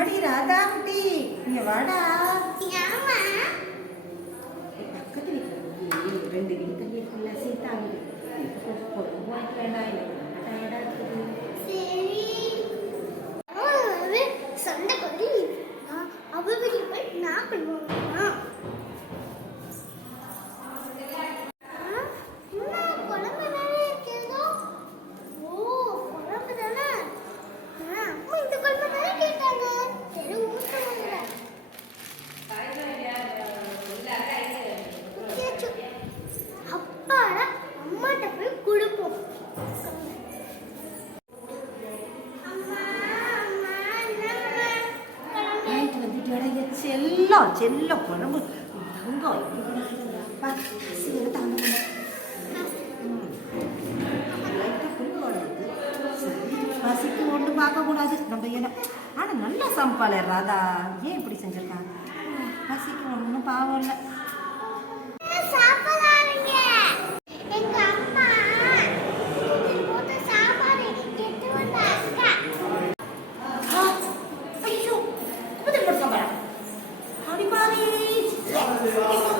அம்மாடி ராதா குட்டி இங்க வாடா. பக்கத்து வீட்டுல ரெண்டு வீடு தள்ளி இருக்குல்ல சீதா வீடு போயிட்டு வேண்டாம் எனக்கு டயர்டா இருக்குது. சண்டை கொடி அவ வீட்டுக்கு போய் நான் பண்ணுவோம். செல்லம் செல்லம் குழம்பு பசிக்கு ஒன்று பார்க்கக்கூடாது நம்ம ஏன்னா. ஆனால் நல்லா சமைப்பாளே ராதா, ஏன் இப்படி செஞ்சிருக்காங்க? பசிக்கு ஒன்றும் பாவம் இல்லை. Bye.